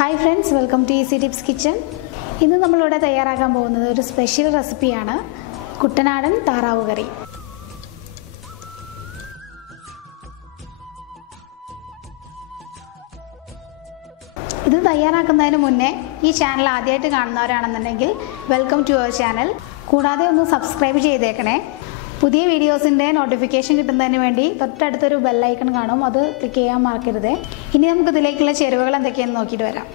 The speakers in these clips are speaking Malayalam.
Hi friends, welcome to Easy Tips Kitchen. ഇന്ന് നമ്മൾ ഇവിടെ തയ്യാറാക്കാൻ പോകുന്നത് ഒരു സ്പെഷ്യൽ റെസിപ്പിയാണ് കുട്ടനാടൻ താറാവ് കറി. ഇത് തയ്യാറാക്കുന്നതിന് മുന്നേ ഈ ചാനൽ ആദ്യമായിട്ട് കാണുന്നവരാണെന്നുണ്ടെങ്കിൽ വെൽക്കം ടു അവർ ചാനൽ. കൂടാതെ ഒന്ന് സബ്സ്ക്രൈബ് ചെയ്തേക്കണേ. പുതിയ വീഡിയോസിൻ്റെ നോട്ടിഫിക്കേഷൻ കിട്ടുന്നതിന് വേണ്ടി തൊട്ടടുത്തൊരു ബെൽ ഐക്കൺ കാണും, അത് ക്ലിക്ക് ചെയ്യാൻ മറക്കരുത്. ഇനി നമുക്ക് ഇതിലേക്കുള്ള ചേരുവകൾ എന്തൊക്കെയാണെന്ന് നോക്കിയിട്ട് വരാം.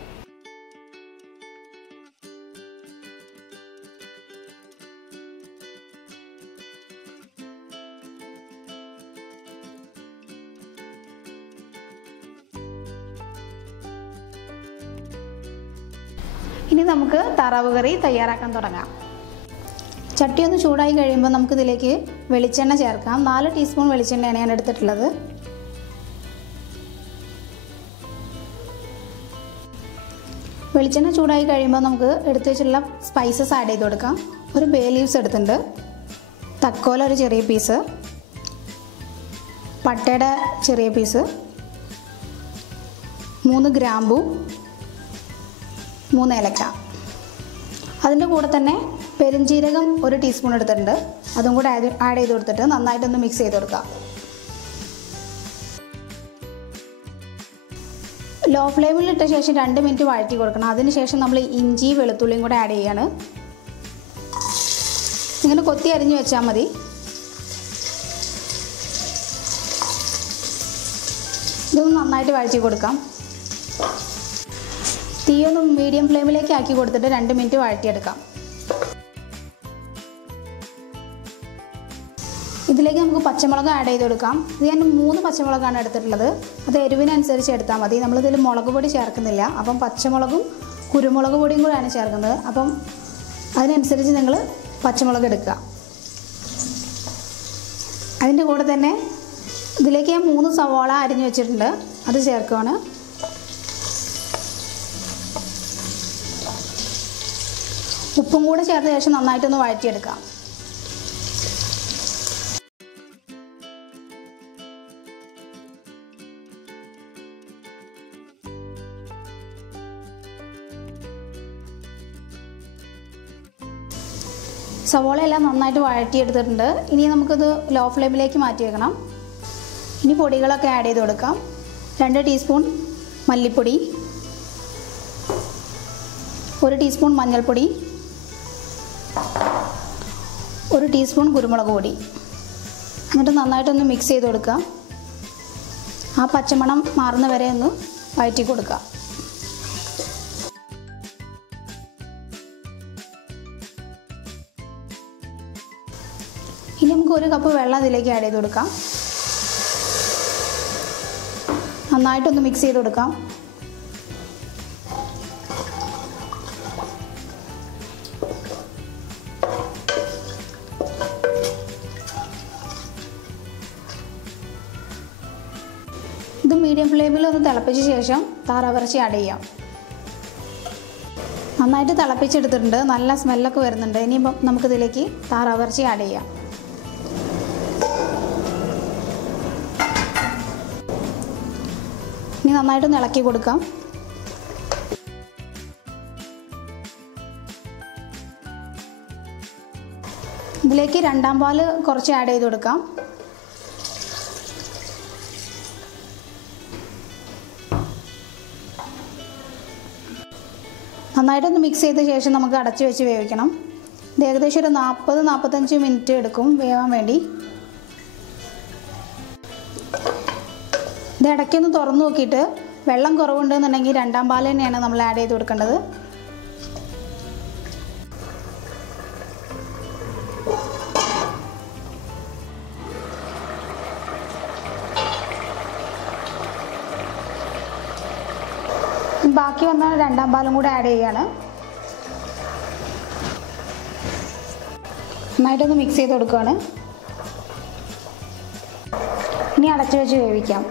ഇനി നമുക്ക് താറാവ് കറി തയ്യാറാക്കാൻ തുടങ്ങാം. ചട്ടി ഒന്ന് ചൂടായി കഴിയുമ്പോൾ നമുക്കിതിലേക്ക് വെളിച്ചെണ്ണ ചേർക്കാം. 4 ടീസ്പൂൺ വെളിച്ചെണ്ണയാണ് ഞാൻ എടുത്തിട്ടുള്ളത്. വെളിച്ചെണ്ണ ചൂടായി കഴിയുമ്പോൾ നമുക്ക് എടുത്തു വെച്ചുള്ള സ്പൈസസ് ആഡ് ചെയ്ത് കൊടുക്കാം. ഒരു ബേ ലീവ്സ് എടുത്തിട്ടുണ്ട്, തക്കോല ഒരു ചെറിയ പീസ്, പട്ടയുടെ ചെറിയ പീസ്, 3 ഗ്രാമ്പൂ, 3 ഏലക്ക. അതിൻ്റെ കൂടെ തന്നെ പെരുംജീരകം 1 ടീസ്പൂൺ എടുത്തിട്ടുണ്ട്, അതും കൂടെ ആഡ് ചെയ്ത് കൊടുത്തിട്ട് നന്നായിട്ടൊന്ന് മിക്സ് ചെയ്ത് കൊടുക്കാം. ലോ ഫ്ലെയിമിൽ ഇട്ട ശേഷം 2 മിനിറ്റ് വഴറ്റി കൊടുക്കണം. അതിനുശേഷം നമ്മൾ ഇഞ്ചി വെളുത്തുള്ളിയും കൂടെ ആഡ് ചെയ്യാണ്. ഇങ്ങനെ കൊത്തി അരിഞ്ഞ് വെച്ചാൽ മതി. ഇതൊന്ന് നന്നായിട്ട് വഴറ്റി കൊടുക്കാം. തീയൊന്ന് മീഡിയം ഫ്ലെയിമിലേക്ക് ആക്കി കൊടുത്തിട്ട് 2 മിനിറ്റ് വഴറ്റിയെടുക്കാം. ഇതിലേക്ക് നമുക്ക് പച്ചമുളക് ആഡ് ചെയ്ത് കൊടുക്കാം. ഇത് ഞാൻ 3 പച്ചമുളകാണ് എടുത്തിട്ടുള്ളത്. അത് എരിവിനനുസരിച്ച് എടുത്താൽ മതി. നമ്മളിതിൽ മുളക് പൊടി ചേർക്കുന്നില്ല, അപ്പം പച്ചമുളകും കുരുമുളക് പൊടിയും കൂടെയാണ് ചേർക്കുന്നത്. അപ്പം അതിനനുസരിച്ച് നിങ്ങൾ പച്ചമുളക് എടുക്കുക. അതിൻ്റെ കൂടെ തന്നെ ഇതിലേക്ക് ഞാൻ 3 സവാള അരിഞ്ഞ് വെച്ചിട്ടുണ്ട്, അത് ചേർക്കുകയാണ്. ഉപ്പും കൂടെ ചേർത്ത ശേഷം നന്നായിട്ടൊന്ന് വഴറ്റിയെടുക്കാം. സവോള എല്ലാം നന്നായിട്ട് വഴറ്റിയെടുത്തിട്ടുണ്ട്. ഇനി നമുക്കിത് ലോ ഫ്ലെയിമിലേക്ക് മാറ്റി വെക്കണം. ഇനി പൊടികളൊക്കെ ആഡ് ചെയ്ത് കൊടുക്കാം. 2 ടീസ്പൂൺ മല്ലിപ്പൊടി, 1 ടീസ്പൂൺ മഞ്ഞൾപ്പൊടി, 1 ടീസ്പൂൺ കുരുമുളക് പൊടി. എന്നിട്ട് നന്നായിട്ടൊന്ന് മിക്സ് ചെയ്ത് കൊടുക്കുക. ആ പച്ചമണം മാറുന്ന വരെ ഒന്ന് വഴറ്റി കൊടുക്കുക. ഇനി നമുക്ക് 1 കപ്പ് വെള്ളം ഇതിലേക്ക് ആഡ് ചെയ്ത് കൊടുക്കാം. നന്നായിട്ടൊന്ന് മിക്സ് ചെയ്ത് കൊടുക്കാം. ഇത് മീഡിയം ഫ്ലെയിമിൽ ഒന്ന് തിളപ്പിച്ച ശേഷം താറാവിറച്ചി ആഡ് ചെയ്യാം. നന്നായിട്ട് തിളപ്പിച്ചെടുത്തിട്ടുണ്ട്, നല്ല സ്മെല്ലൊക്കെ വരുന്നുണ്ട്. ഇനിയിപ്പം നമുക്കിതിലേക്ക് താറാവിറച്ചി ആഡ് ചെയ്യാം. ഇനി നന്നായിട്ടൊന്ന് ഇളക്കി കൊടുക്കാം. ഇതിലേക്ക് 2ാം പാൽ കുറച്ച് ആഡ് ചെയ്ത് കൊടുക്കാം. നന്നായിട്ടൊന്ന് മിക്സ് ചെയ്ത ശേഷം നമുക്ക് അടച്ച് വെച്ച് വേവിക്കണം. ഇത് ഏകദേശം ഒരു 40-45 മിനിറ്റ് എടുക്കും വേവാൻ വേണ്ടി. ഇത് ഇടയ്ക്കൊന്ന് തുറന്നു നോക്കിയിട്ട് വെള്ളം കുറവുണ്ടെന്നുണ്ടെങ്കിൽ 2ാം പാൽ തന്നെയാണ് നമ്മൾ ആഡ് ചെയ്ത് കൊടുക്കേണ്ടത്. ബാക്കി വന്ന 2ാം പാലും കൂടെ ആഡ് ചെയ്യാണ്. നന്നായിട്ടൊന്ന് മിക്സ് ചെയ്ത് കൊടുക്കുകയാണ്. ഇനി അടച്ചു വെച്ച് വേവിക്കാം.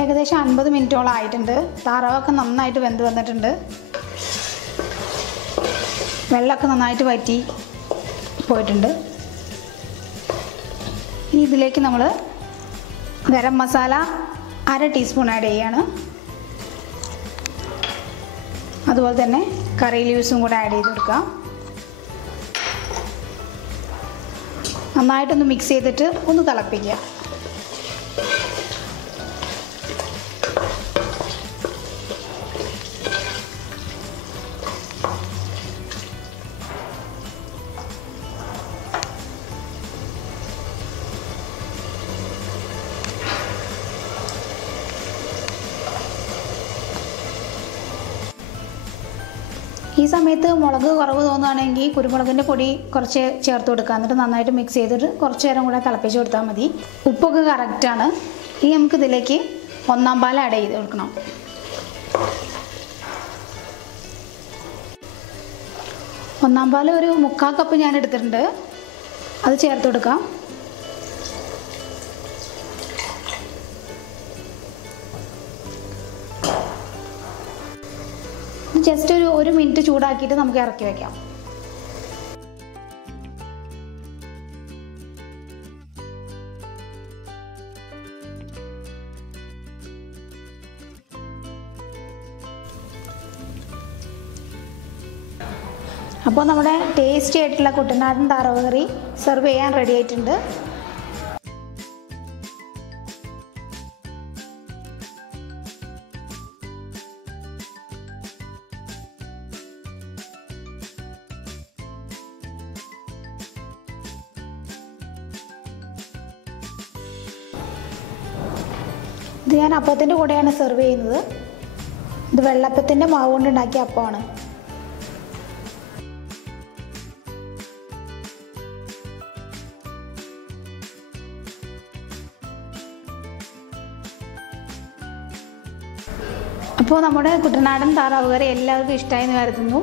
ഏകദേശം 50 മിനിറ്റോളം ആയിട്ടുണ്ട്. താറാവൊക്കെ നന്നായിട്ട് വെന്ത് വന്നിട്ടുണ്ട്. വെള്ളമൊക്കെ നന്നായിട്ട് വറ്റി പോയിട്ടുണ്ട്. ഇനി ഇതിലേക്ക് നമ്മൾ ഗരം മസാല 1/2 ടീസ്പൂൺ ആഡ് ചെയ്യാണ്. അതുപോലെ തന്നെ കറി ലീവ്സും കൂടെ ആഡ് ചെയ്ത് കൊടുക്കാം. നന്നായിട്ടൊന്ന് മിക്സ് ചെയ്തിട്ട് ഒന്ന് തിളപ്പിക്കുക. ഈ സമയത്ത് മുളക് കുറവ് തോന്നുകയാണെങ്കിൽ കുരുമുളകിൻ്റെ പൊടി കുറച്ച് ചേർത്ത് കൊടുക്കുക. എന്നിട്ട് നന്നായിട്ട് മിക്സ് ചെയ്തിട്ട് കുറച്ച് നേരം കൂടെ തിളപ്പിച്ച് കൊടുത്താൽ മതി. ഉപ്പൊക്കെ കറക്റ്റാണ്. ഇനി നമുക്കിതിലേക്ക് 1 പാൽ ആഡ് ചെയ്ത് കൊടുക്കണം. 1 പാൽ ഒരു 3/4 കപ്പ് ഞാൻ എടുത്തിട്ടുണ്ട്. അത് ചേർത്ത് കൊടുക്കാം. ജസ്റ്റ് ഒരു 1 മിനിറ്റ് ചൂടാക്കിയിട്ട് നമുക്ക് ഇറക്കി വയ്ക്കാം. അപ്പോൾ നമ്മുടെ ടേസ്റ്റി ആയിട്ടുള്ള കുട്ടനാടൻ താറാവ് കറി സെർവ് ചെയ്യാൻ റെഡി ആയിട്ടുണ്ട്. ഇത് ഞാൻ അപ്പത്തിൻ്റെ കൂടെയാണ് സെർവ് ചെയ്യുന്നത്. ഇത് വെള്ളപ്പത്തിൻ്റെ മാവ് കൊണ്ട് ഉണ്ടാക്കിയ അപ്പമാണ്. അപ്പോൾ നമ്മുടെ കുട്ടനാടൻ താറാവ് കറി എല്ലാവർക്കും ഇഷ്ടമായി എന്ന് കരുതുന്നു.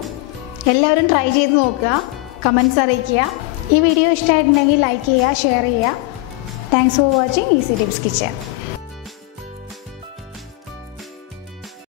എല്ലാവരും ട്രൈ ചെയ്ത് നോക്കുക, കമൻറ്റ്സ് അറിയിക്കുക. ഈ വീഡിയോ ഇഷ്ടമായിട്ടുണ്ടെങ്കിൽ ലൈക്ക് ചെയ്യുക, ഷെയർ ചെയ്യുക. Thanks for watching easy tips kitchen.